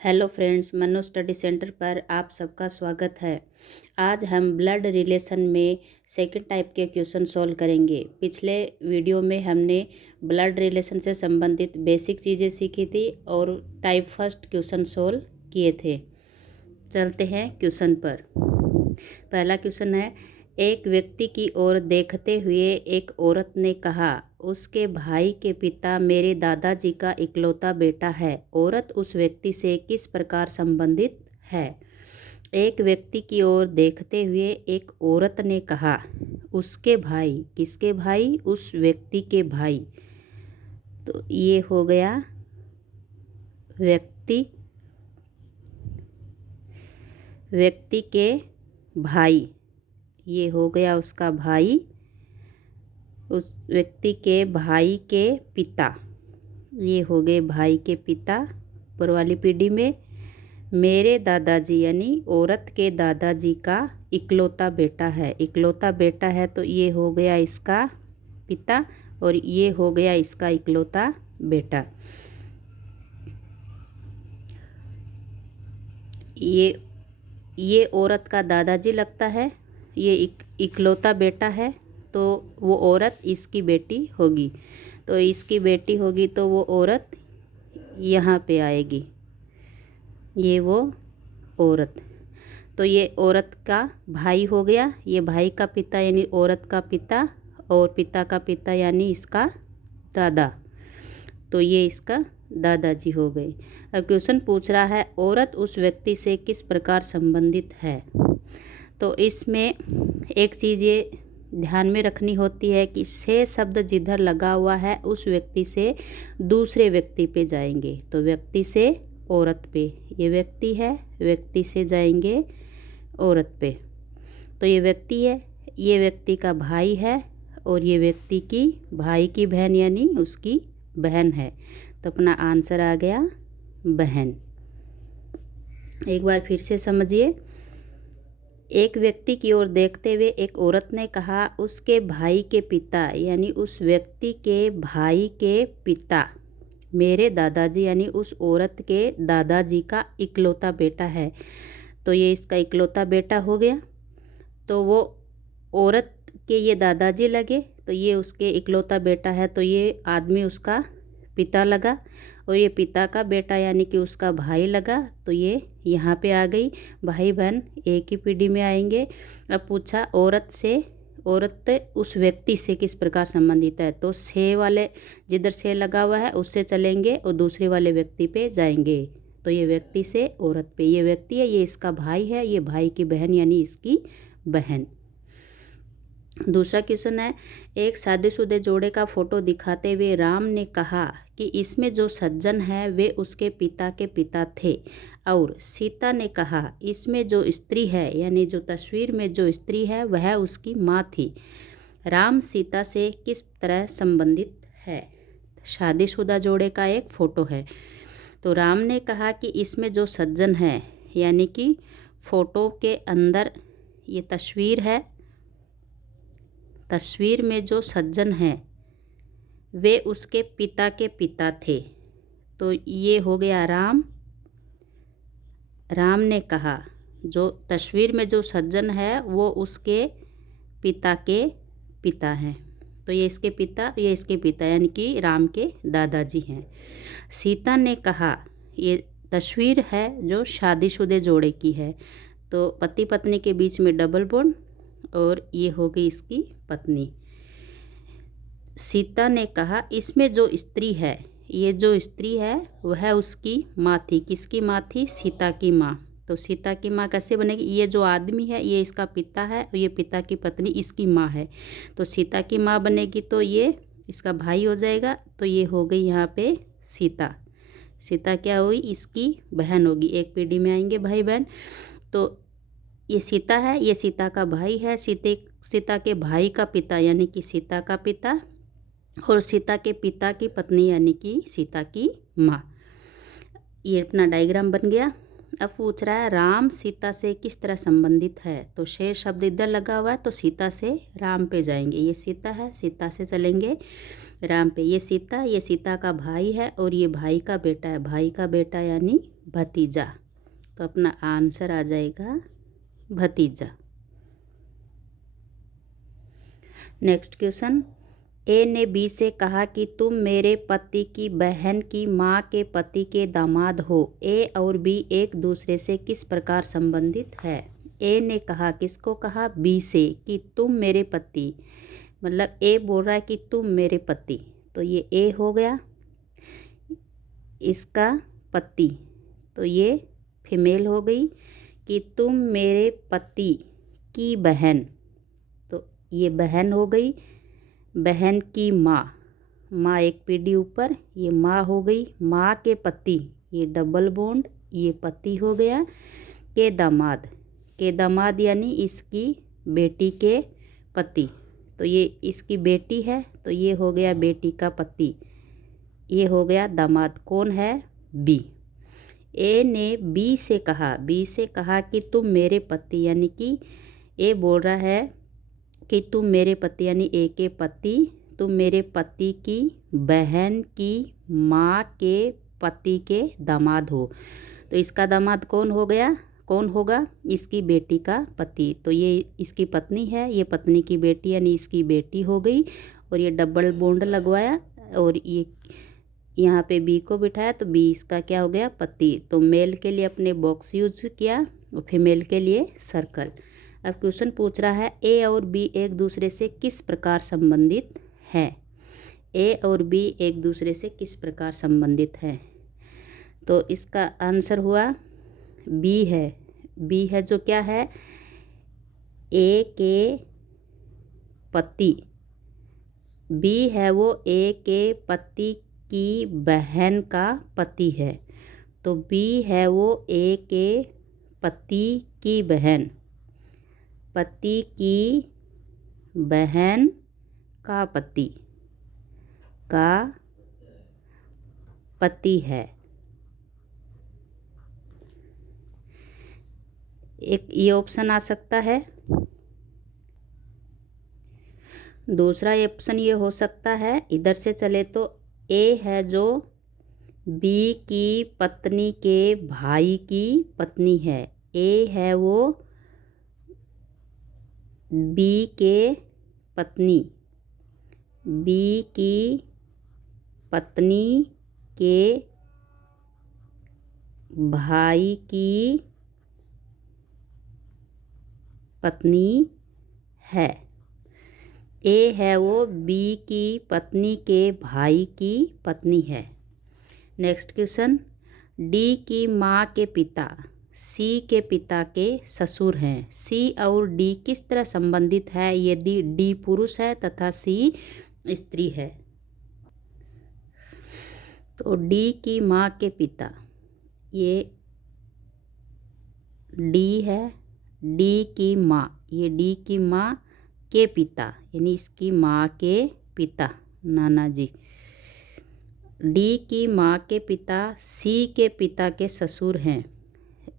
Hello friends, मनो study centre पर आप सबका स्वागत है। आज हम ब्लड रिलेशन में सेकंड टाइप के क्वेश्चन सॉल्व करेंगे। पिछले वीडियो में हमने ब्लड रिलेशन से संबंधित बेसिक चीज़ें सीखी थी और टाइप फर्स्ट क्वेश्चन सॉल्व किए थे। चलते हैं क्वेश्चन पर। पहला क्वेश्चन है, एक व्यक्ति की ओर देखते हुए एक औरत ने कहा, उसके भाई के पिता मेरे दादाजी का इकलौता बेटा है। औरत उस व्यक्ति से किस प्रकार संबंधित है? एक व्यक्ति की ओर देखते हुए एक औरत ने कहा, उसके भाई, किसके भाई? उस व्यक्ति के भाई। तो ये हो गया व्यक्ति के भाई, ये हो गया उसका भाई। उस व्यक्ति के भाई के पिता, ये हो गए भाई के पिता। ऊपर वाली पीढ़ी में मेरे दादाजी यानी औरत के दादाजी का इकलौता बेटा है। इकलौता बेटा है तो ये हो गया इसका पिता और ये हो गया इसका इकलौता बेटा। ये औरत का दादाजी लगता है, ये इकलौता बेटा है तो वो औरत इसकी बेटी होगी। तो इसकी बेटी होगी तो वो औरत यहाँ पे आएगी, ये वो औरत। तो ये औरत का भाई हो गया, ये भाई का पिता यानी औरत का पिता और पिता का पिता यानी इसका दादा। तो ये इसका दादाजी हो गए। अब क्वेश्चन पूछ रहा है, औरत उस व्यक्ति से किस प्रकार संबंधित है? तो इसमें एक चीज़ ये ध्यान में रखनी होती है कि से शब्द जिधर लगा हुआ है उस व्यक्ति से दूसरे व्यक्ति पे जाएंगे। तो व्यक्ति से औरत पे, ये व्यक्ति है, व्यक्ति से जाएंगे औरत पे। तो ये व्यक्ति है, ये व्यक्ति का भाई है और ये व्यक्ति की भाई की बहन यानी उसकी बहन है। तो अपना आंसर आ गया बहन। एक बार फिर से समझिए। एक व्यक्ति की ओर देखते हुए एक औरत ने कहा, उसके भाई के पिता यानी उस व्यक्ति के भाई के पिता मेरे दादाजी यानी उस औरत के दादाजी का इकलौता बेटा है। तो ये इसका इकलौता बेटा हो गया। तो वो औरत के ये दादाजी लगे तो ये उसके इकलौता बेटा है, तो ये आदमी उसका पिता लगा और ये पिता का बेटा यानी कि उसका भाई लगा। तो ये यहाँ पे आ गई। भाई बहन एक ही पीढ़ी में आएंगे। अब पूछा औरत उस व्यक्ति से किस प्रकार संबंधित है? तो से वाले जिधर से लगा हुआ है उससे चलेंगे और दूसरे वाले व्यक्ति पे जाएंगे। तो ये व्यक्ति से औरत पे, ये व्यक्ति है, ये इसका भाई है, ये भाई की बहन यानी इसकी बहन। दूसरा क्वेश्चन है, एक शादीशुदा जोड़े का फोटो दिखाते हुए राम ने कहा कि इसमें जो सज्जन है वे उसके पिता के पिता थे, और सीता ने कहा इसमें जो स्त्री है यानी जो तस्वीर में जो स्त्री है वह उसकी माँ थी। राम सीता से किस तरह संबंधित है? शादीशुदा जोड़े का एक फ़ोटो है। तो राम ने कहा कि इसमें जो सज्जन है यानी कि फ़ोटो के अंदर ये तस्वीर है, तस्वीर में जो सज्जन हैं वे उसके पिता के पिता थे। तो ये हो गया राम। राम ने कहा जो तस्वीर में जो सज्जन है वो उसके पिता के पिता हैं। तो ये इसके पिता, ये इसके पिता यानी कि राम के दादाजी हैं। सीता ने कहा, ये तस्वीर है जो शादीशुदा जोड़े की है। तो पति पत्नी के बीच में डबल बॉन्ड और ये हो गई इसकी पत्नी। सीता ने कहा इसमें जो स्त्री है, ये जो स्त्री है वह उसकी माँ थी। किसकी माँ थी? सीता की माँ। तो सीता की माँ कैसे बनेगी? ये जो आदमी है ये इसका पिता है और ये पिता की पत्नी इसकी माँ है। तो सीता की माँ बनेगी तो ये इसका भाई हो जाएगा। तो ये हो गई यहाँ पे सीता। सीता क्या हुई? इसकी बहन होगी। एक पीढ़ी में आएंगे भाई बहन। तो ये सीता है, ये सीता का भाई है, सीता के भाई का पिता यानी कि सीता का पिता, और सीता के पिता की पत्नी यानी कि सीता की माँ। ये अपना डायग्राम बन गया। अब पूछ रहा है राम सीता से किस तरह संबंधित है? तो शेर शब्द इधर लगा हुआ है तो सीता से राम पे जाएंगे। ये सीता है, सीता से चलेंगे राम पे। ये सीता का भाई है और ये भाई का बेटा है, भाई का बेटा यानी भतीजा। तो अपना आंसर आ जाएगा भतीजा। नेक्स्ट क्वेश्चन, ए ने बी से कहा कि तुम मेरे पति की बहन की माँ के पति के दामाद हो। ए और बी एक दूसरे से किस प्रकार संबंधित है? ए ने कहा, किसको कहा? बी से, कि तुम मेरे पति, मतलब ए बोल रहा है कि तुम मेरे पति, तो ये ए हो गया, इसका पति, तो ये फीमेल हो गई, कि तुम मेरे पति की बहन, तो ये बहन हो गई, बहन की माँ, माँ एक पीढ़ी ऊपर, ये माँ हो गई, माँ के पति, ये डबल बॉन्ड, ये पति हो गया, के दामाद, के दामाद यानी इसकी बेटी के पति, तो ये इसकी बेटी है, तो ये हो गया बेटी का पति, ये हो गया दामाद। कौन है? बी। ए ने बी से कहा, बी से कहा कि तुम मेरे पति, यानी कि ए बोल रहा है कि तुम मेरे पति, यानी ए के पति, तुम मेरे पति की बहन की माँ के पति के दामाद हो। तो इसका दामाद कौन हो गया? कौन होगा? इसकी बेटी का पति। तो ये इसकी पत्नी है, ये पत्नी की बेटी यानी इसकी बेटी हो गई, और ये डबल बॉन्ड लगवाया, और ये यहाँ पे बी को बिठाया, तो बी इसका क्या हो गया? पति। तो मेल के लिए अपने बॉक्स यूज किया और फीमेल के लिए सर्कल। अब क्वेश्चन पूछ रहा है ए और बी एक दूसरे से किस प्रकार संबंधित हैं? ए और बी एक दूसरे से किस प्रकार संबंधित हैं? तो इसका आंसर हुआ बी है। बी है जो क्या है? ए के पति, बी है वो ए के पति की बहन का पति है, तो बी है वो ए के पति की बहन, पति की बहन का पति है। एक ये ऑप्शन आ सकता है। दूसरा ऑप्शन ये हो सकता है, इधर से चले तो ए है जो बी की पत्नी के भाई की पत्नी है, ए है वो बी के पत्नी, बी की पत्नी के भाई की पत्नी है। ए है वो बी की पत्नी के भाई की पत्नी है। नेक्स्ट क्वेश्चन, डी की माँ के पिता सी के पिता के ससुर हैं। सी और डी किस तरह संबंधित है यदि डी पुरुष है तथा सी स्त्री है? तो डी की माँ के पिता, ये डी है, डी की माँ, ये डी की माँ के पिता यानी इसकी माँ के पिता, नाना जी। डी की माँ के पिता सी के पिता के ससुर हैं।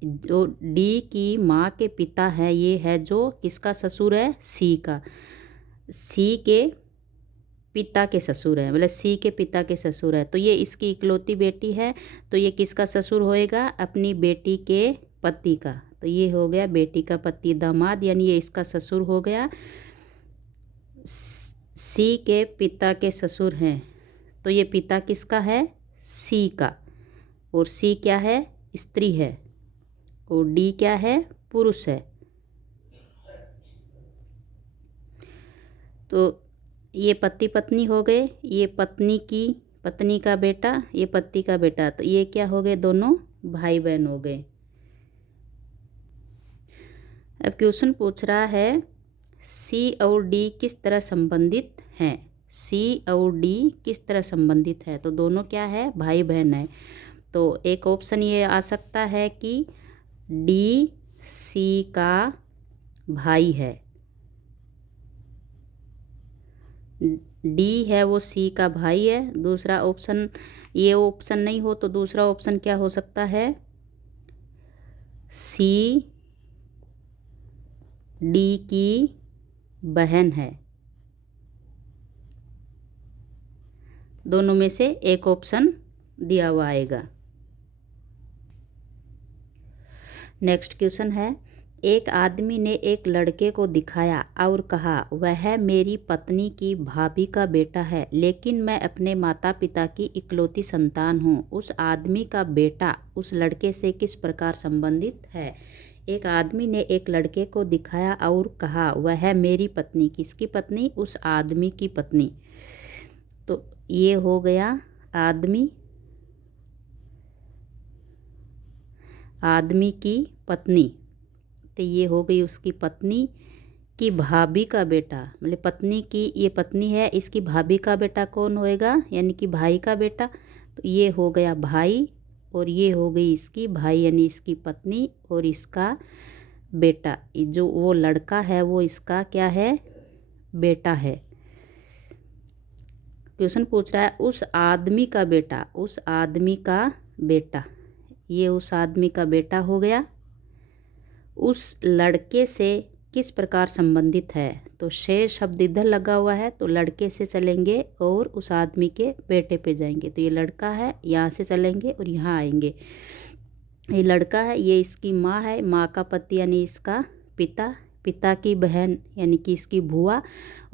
जो डी की माँ के पिता है, ये है जो किसका ससुर है? सी का, सी के पिता के ससुर है, मतलब सी के पिता के ससुर है। तो ये इसकी इकलौती बेटी है, तो ये किसका ससुर होएगा? अपनी बेटी के पति का। तो ये हो गया बेटी का पति, दामाद, यानी ये इसका ससुर हो गया। सी के पिता के ससुर हैं, तो ये पिता किसका है? सी का, और सी क्या है? स्त्री है, और डी क्या है? पुरुष है। तो ये पति पत्नी हो गए, ये पत्नी का बेटा, ये पति का बेटा, तो ये क्या हो गए? दोनों भाई बहन हो गए। अब क्वेश्चन पूछ रहा है सी और डी किस तरह संबंधित हैं? सी और डी किस तरह संबंधित है? तो दोनों क्या है? भाई बहन है। तो एक ऑप्शन ये आ सकता है कि डी सी का भाई है, डी है वो सी का भाई है। दूसरा ऑप्शन, ये ऑप्शन नहीं हो तो दूसरा ऑप्शन क्या हो सकता है? सी डी की बहन है। दोनों में से एक ऑप्शन दिया हुआ आएगा। नेक्स्ट क्वेश्चन है, एक आदमी ने एक लड़के को दिखाया और कहा वह मेरी पत्नी की भाभी का बेटा है, लेकिन मैं अपने माता पिता की इकलौती संतान हूँ। उस आदमी का बेटा उस लड़के से किस प्रकार संबंधित है? एक आदमी ने एक लड़के को दिखाया और कहा वह मेरी पत्नी, किसकी पत्नी? उस आदमी की पत्नी। तो ये हो गया आदमी की पत्नी। तो ये हो गई उसकी पत्नी की भाभी का बेटा, मतलब पत्नी की, ये पत्नी है, इसकी भाभी का बेटा कौन होएगा? यानी कि भाई का बेटा। तो ये हो गया भाई, और ये हो गई इसकी भाई यानी इसकी पत्नी, और इसका बेटा जो वो लड़का है वो इसका क्या है? बेटा है। क्वेश्चन पूछ रहा है उस आदमी का बेटा, उस आदमी का बेटा, ये उस आदमी का बेटा हो गया, उस लड़के से किस प्रकार संबंधित है? तो शेष शब्द इधर लगा हुआ है, तो लड़के से चलेंगे और उस आदमी के बेटे पे जाएंगे। तो ये लड़का है, यहाँ से चलेंगे और यहाँ आएंगे। ये लड़का है, ये इसकी माँ है, माँ का पति यानी इसका पिता, पिता की बहन यानी कि इसकी भुआ,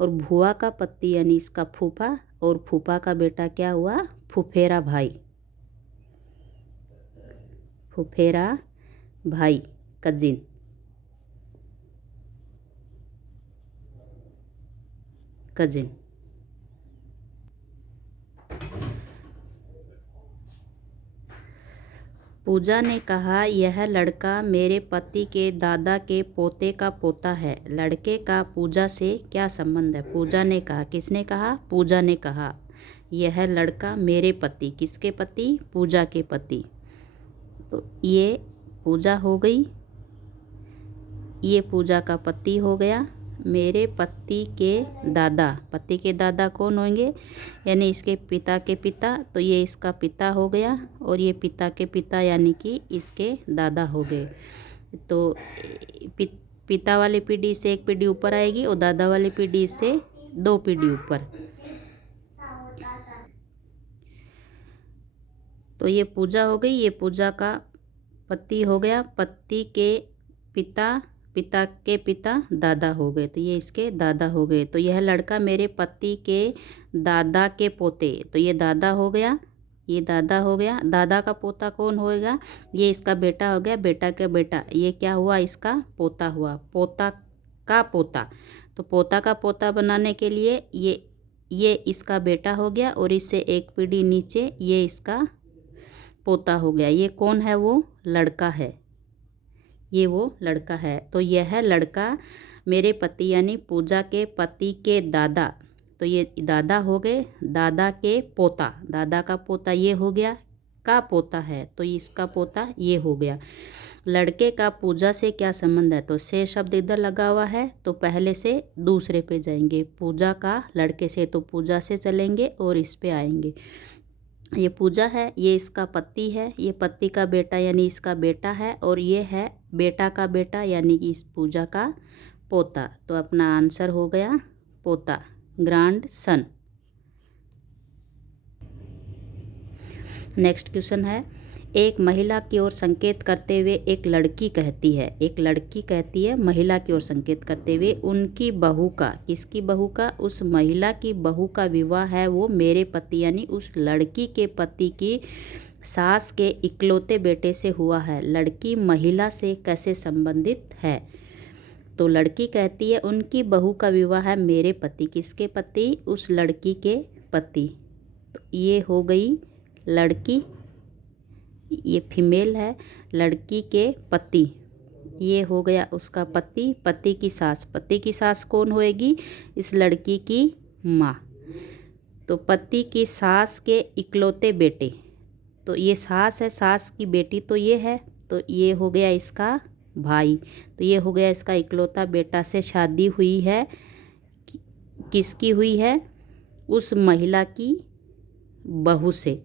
और भुआ का पति यानी इसका फूफा, और फूफा का बेटा क्या हुआ? फुफेरा भाई, फुफेरा भाई, कजिन। पूजा ने कहा यह लड़का मेरे पति के दादा के पोते का पोता है। लड़के का पूजा से क्या संबंध है? पूजा ने कहा, किसने कहा? पूजा ने कहा यह लड़का मेरे पति, किसके पति? पूजा के पति। तो ये पूजा हो गई, ये पूजा का पति हो गया। मेरे पति के दादा, पति के दादा कौन होंगे? यानी इसके पिता के पिता, तो ये इसका पिता हो गया, और ये पिता के पिता यानी कि इसके दादा हो गए। तो पिता वाली पीढ़ी से एक पीढ़ी ऊपर आएगी और दादा वाली पीढ़ी से 2 पीढ़ी ऊपर। तो ये पूजा हो गई, ये पूजा का पति हो गया, पति के पिता, पिता के पिता दादा हो गए, तो ये इसके दादा हो गए। तो यह लड़का मेरे पति के दादा के पोते, तो ये दादा हो गया, ये दादा हो गया। दादा का पोता कौन होएगा? ये इसका बेटा हो गया, बेटा का बेटा, ये क्या हुआ? इसका पोता हुआ, पोता का पोता। तो पोता का पोता बनाने के लिए ये इसका बेटा हो गया, और इससे एक पीढ़ी नीचे ये इसका पोता हो गया। ये कौन है? वो लड़का है, ये वो लड़का है। तो यह लड़का मेरे पति यानी पूजा के पति के दादा, तो ये दादा हो गए, दादा के पोता, दादा का पोता ये हो गया, का पोता है, तो इसका पोता ये हो गया। लड़के का पूजा से क्या संबंध है? तो से शब्द इधर लगा हुआ है, तो पहले से दूसरे पे जाएंगे। पूजा का लड़के से, तो पूजा से चलेंगे और इस पे आएंगे। ये पूजा है, ये इसका पति है, ये पति का बेटा यानी इसका बेटा है, और ये है बेटा का बेटा यानी कि इस पूजा का पोता। तो अपना आंसर हो गया पोता, ग्रैंड सन। नेक्स्ट क्वेश्चन है, एक महिला की ओर संकेत करते हुए एक लड़की कहती है, एक लड़की कहती है महिला की ओर संकेत करते हुए उनकी बहू का, किसकी बहू का? उस महिला की बहू का विवाह है वो मेरे पति यानी उस लड़की के पति की सास के इकलौते बेटे से हुआ है। लड़की महिला से कैसे संबंधित है? तो लड़की कहती है उनकी बहू का विवाह है मेरे पति, किसके पति? उस लड़की के पति। तो ये हो गई लड़की, ये फीमेल है, लड़की के पति, ये हो गया उसका पति, पति की सास, पति की सास कौन होएगी? इस लड़की की माँ। तो पति की सास के इकलौते बेटे, तो ये सास है, सास की बेटी तो ये है, तो ये हो गया इसका भाई। तो ये हो गया इसका इकलौता बेटा से शादी हुई है, किसकी हुई है? उस महिला की बहू से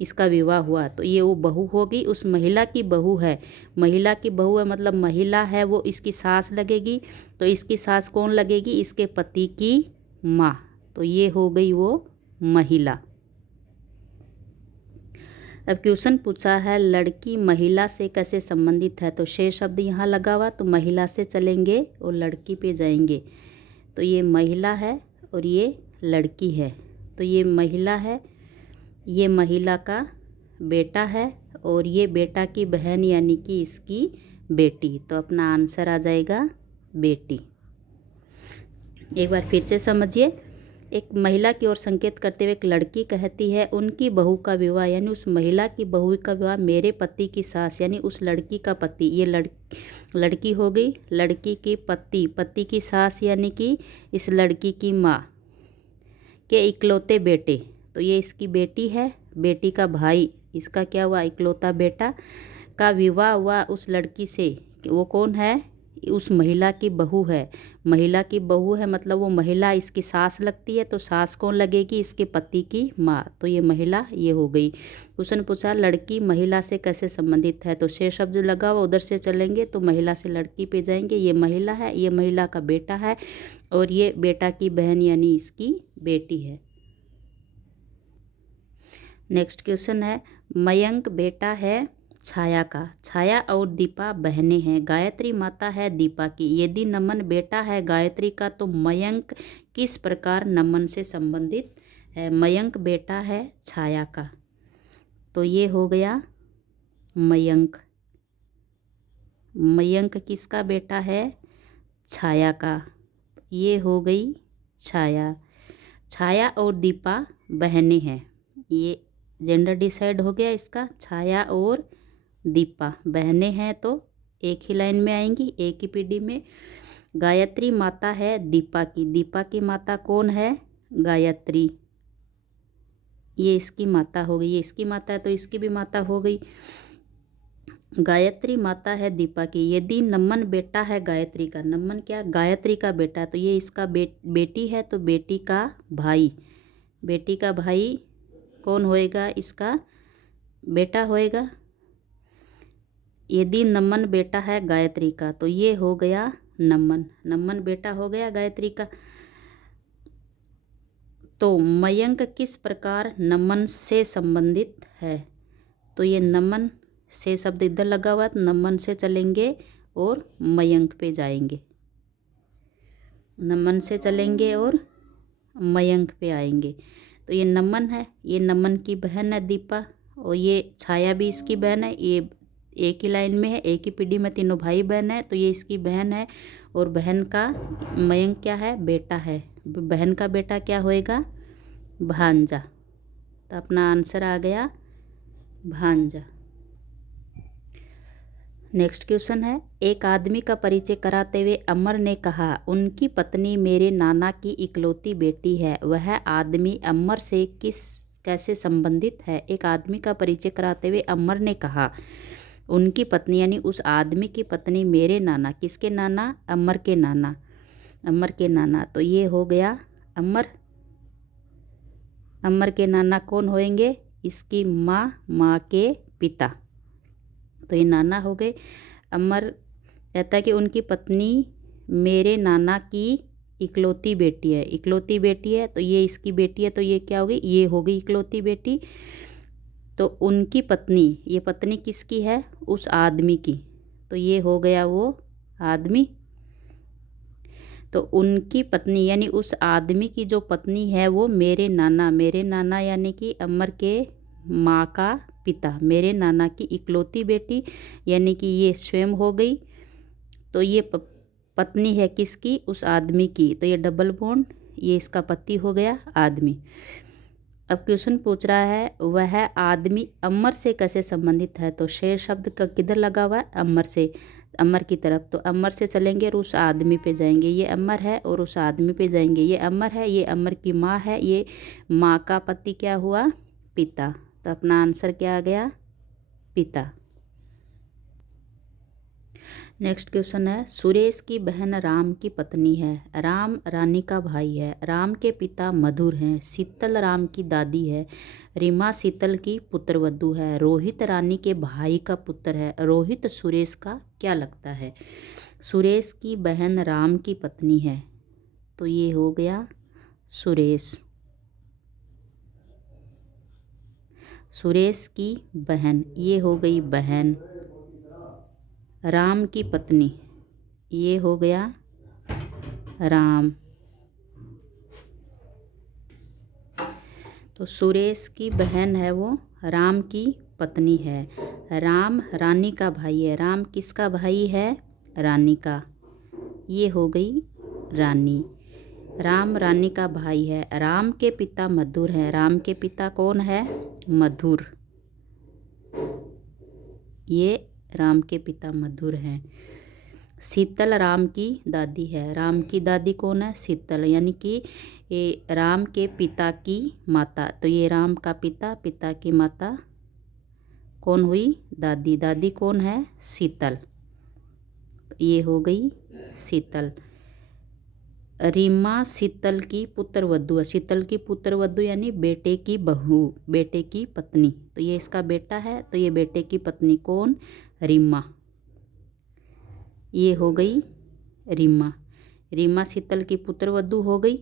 इसका विवाह हुआ, तो ये वो बहू होगी, उस महिला की बहू है, महिला की बहू है मतलब महिला है, वो इसकी सास लगेगी, तो इसकी सास कौन लगेगी? इसके पति की माँ, तो ये हो गई वो महिला। अब क्वेश्चन पूछा है लड़की महिला से कैसे संबंधित है, तो शेष शब्द यहाँ लगा हुआ, तो महिला से चलेंगे और लड़की पे जाएंगे। तो ये महिला है और ये लड़की है, तो ये महिला है, ये महिला का बेटा है और ये बेटा की बहन यानी कि इसकी बेटी। तो अपना आंसर आ जाएगा बेटी। एक बार फिर से समझिए। एक महिला की ओर संकेत करते हुए एक लड़की कहती है उनकी बहू का विवाह, यानी उस महिला की बहू का विवाह मेरे पति की सास यानी उस लड़की का पति, ये लड़की हो गई, लड़की की पति, पति की सास यानी कि इस लड़की की माँ के इकलौते बेटे, तो ये इसकी बेटी है, बेटी का भाई, इसका क्या हुआ इकलौता बेटा का विवाह हुआ उस लड़की से। वो कौन है, उस महिला की बहू है। महिला की बहू है मतलब वो महिला इसकी सास लगती है, तो सास कौन लगेगी, इसके पति की माँ। तो ये महिला ये हो गई। क्वेश्चन पूछा लड़की महिला से कैसे संबंधित है, तो शेष शब्द लगा हुआ, उधर से चलेंगे तो महिला से लड़की पे जाएंगे। ये महिला है, ये महिला का बेटा है और ये बेटा की बहन यानी इसकी बेटी है। नेक्स्ट क्वेश्चन है मयंक बेटा है छाया का, छाया और दीपा बहनें हैं, गायत्री माता है दीपा की। यदि नमन बेटा है गायत्री का तो मयंक किस प्रकार नमन से संबंधित है। मयंक बेटा है छाया का, तो ये हो गया मयंक। मयंक किसका बेटा है, छाया का, ये हो गई छाया। छाया और दीपा बहनें हैं, ये जेंडर डिसाइड हो गया इसका। छाया और दीपा बहनें हैं तो एक ही लाइन में आएंगी, एक ही पीढ़ी में। गायत्री माता है दीपा की, दीपा की माता कौन है, गायत्री, ये इसकी माता हो गई, ये इसकी माता है तो इसकी भी माता हो गई। गायत्री माता है दीपा की। यदि नमन बेटा है गायत्री का, नमन क्या गायत्री का बेटा, तो ये इसका बेटी है तो बेटी का भाई, बेटी का भाई कौन होएगा, इसका बेटा होएगा। यदि नमन बेटा है गायत्री का तो ये हो गया नमन, नमन बेटा हो गया गायत्री का। तो मयंक किस प्रकार नमन से संबंधित है, तो ये नमन से शब्द इधर लगा हुआ, नमन से चलेंगे और मयंक पे जाएंगे, नमन से चलेंगे और मयंक पे आएंगे। तो ये नमन है, ये नमन की बहन है दीपा, और ये छाया भी इसकी बहन है, ये एक ही लाइन में है, एक ही पीढ़ी में तीनों भाई बहन है, तो ये इसकी बहन है। और बहन का मयंक क्या है, बेटा है, बहन का बेटा क्या होएगा, भांजा। तो अपना आंसर आ गया भांजा। नेक्स्ट क्वेश्चन है एक आदमी का परिचय कराते हुए अमर ने कहा उनकी पत्नी मेरे नाना की इकलौती बेटी है, वह आदमी अमर से कैसे संबंधित है। एक आदमी का परिचय कराते हुए अमर ने कहा उनकी पत्नी यानी उस आदमी की पत्नी मेरे नाना, किसके नाना, अमर के नाना, अमर के नाना। तो ये हो गया अमर, अमर के नाना कौन होंगे, इसकी माँ, माँ के पिता, तो ये नाना हो गए। अमर कहता है कि उनकी पत्नी मेरे नाना की इकलौती बेटी है, इकलौती बेटी है तो ये इसकी बेटी है, तो ये क्या हो गई, ये हो गई इकलौती बेटी। तो उनकी पत्नी, ये पत्नी किसकी है, उस आदमी की, तो ये हो गया वो आदमी। तो उनकी पत्नी यानी उस आदमी की जो पत्नी है वो मेरे नाना, मेरे नाना यानी कि अमर के माँ का पिता, मेरे नाना की इकलौती बेटी यानी कि ये स्वयं हो गई। तो ये पत्नी है किसकी, उस आदमी की, तो ये डबल बॉन्ड, ये इसका पति हो गया आदमी। अब क्वेश्चन पूछ रहा है वह आदमी अमर से कैसे संबंधित है, तो शेर शब्द का किधर लगा हुआ है, अमर से, अमर की तरफ। तो अमर से चलेंगे और उस आदमी पे जाएंगे, ये अमर है और उस आदमी पे जाएंगे, ये अमर है, ये अमर की माँ है, ये माँ का पति क्या हुआ, पिता। तो अपना आंसर क्या आ गया, पिता। नेक्स्ट क्वेश्चन है सुरेश की बहन राम की पत्नी है, राम रानी का भाई है, राम के पिता मधुर हैं, शीतल राम की दादी है, रीमा शीतल की पुत्रवधू है, रोहित रानी के भाई का पुत्र है, रोहित सुरेश का क्या लगता है। सुरेश की बहन राम की पत्नी है, तो ये हो गया सुरेश, सुरेश की बहन, ये हो गई बहन। राम की पत्नी, ये हो गया राम। तो सुरेश की बहन है वो राम की पत्नी है। राम रानी का भाई है। राम किसका भाई है? रानी का। ये हो गई रानी। राम रानी का भाई है। राम के पिता मधुर हैं। राम के पिता कौन है? मधुर। ये राम के पिता मधुर हैं। शीतल राम की दादी है। राम की दादी कौन है? शीतल, यानी कि ये राम के पिता की माता। तो ये राम का पिता, पिता की माता कौन हुई? दादी। दादी कौन है? शीतल। ये हो गई शीतल। रीमा शीतल की पुत्र वधू है। शीतल की पुत्र वधू यानी बेटे की बहू, बेटे की पत्नी। तो ये इसका बेटा है, तो ये बेटे की पत्नी कौन? रीमा। ये हो गई रीमा। रीमा शीतल की पुत्र वधू हो गई।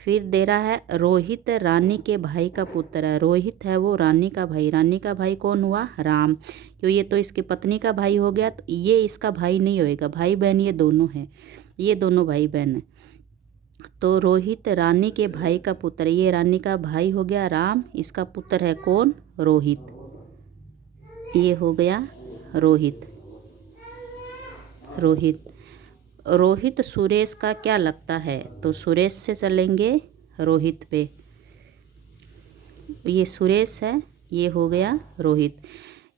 फिर दे रहा है रोहित रानी के भाई का पुत्र है। रोहित है वो रानी का भाई। रानी का भाई कौन हुआ? राम। क्यों, ये तो इसकी पत्नी का भाई हो गया, तो ये इसका भाई नहीं होएगा। भाई बहन ये दोनों हैं, ये दोनों भाई बहन हैं। तो रोहित रानी के भाई का पुत्र, ये रानी का भाई हो गया राम। इसका पुत्र है कौन? रोहित। ये हो गया रोहित। रोहित। रोहित सुरेश का क्या लगता है? तो सुरेश से चलेंगे रोहित पे। ये सुरेश है, ये हो गया रोहित।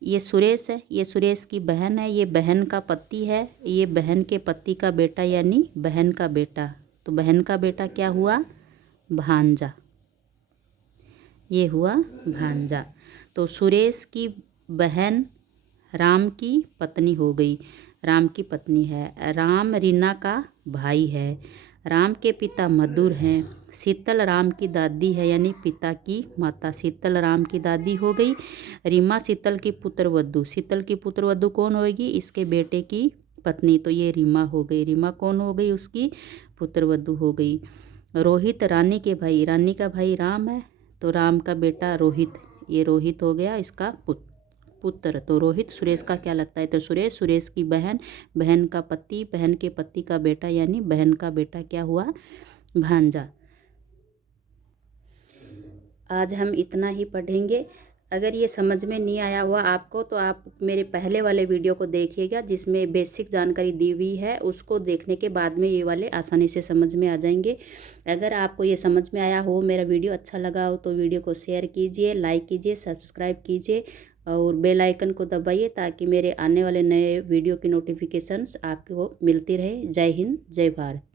ये सुरेश है, ये सुरेश की बहन है। ये बहन का पति है। ये बहन के पति का बेटा, यानी बहन का बेटा। तो बहन का बेटा क्या हुआ? भांजा। ये हुआ भांजा। तो सुरेश की बहन राम की पत्नी हो गई। राम की पत्नी है। राम रीना का भाई है। राम के पिता मधुर हैं। शीतल राम की दादी है, यानी पिता की माता। शीतल राम की दादी हो गई। रीमा शीतल की पुत्र वधू। शीतल की पुत्र वधू कौन होगी? इसके बेटे की पत्नी। तो ये रीमा हो गई। रीमा कौन हो गई? उसकी पुत्र वधू हो गई। रोहित रानी के भाई। रानी का भाई राम है, तो राम का बेटा रोहित। ये रोहित हो गया इसका पुत्र। तो रोहित सुरेश का क्या लगता है? तो सुरेश, सुरेश की बहन, बहन का पति, बहन के पति का बेटा, यानी बहन का बेटा क्या हुआ? भांजा। आज हम इतना ही पढ़ेंगे। अगर ये समझ में नहीं आया हुआ आपको, तो आप मेरे पहले वाले वीडियो को देखिएगा, जिसमें बेसिक जानकारी दी हुई है। उसको देखने के बाद में ये वाले आसानी से समझ में आ जाएंगे। अगर आपको ये समझ में आया हो, मेरा वीडियो अच्छा लगा हो, तो वीडियो को शेयर कीजिए, लाइक कीजिए, सब्सक्राइब कीजिए और बेल आइकन को दबाइए, ताकि मेरे आने वाले नए वीडियो की नोटिफिकेशंस आपको मिलती रहे। जय हिंद, जय भारत।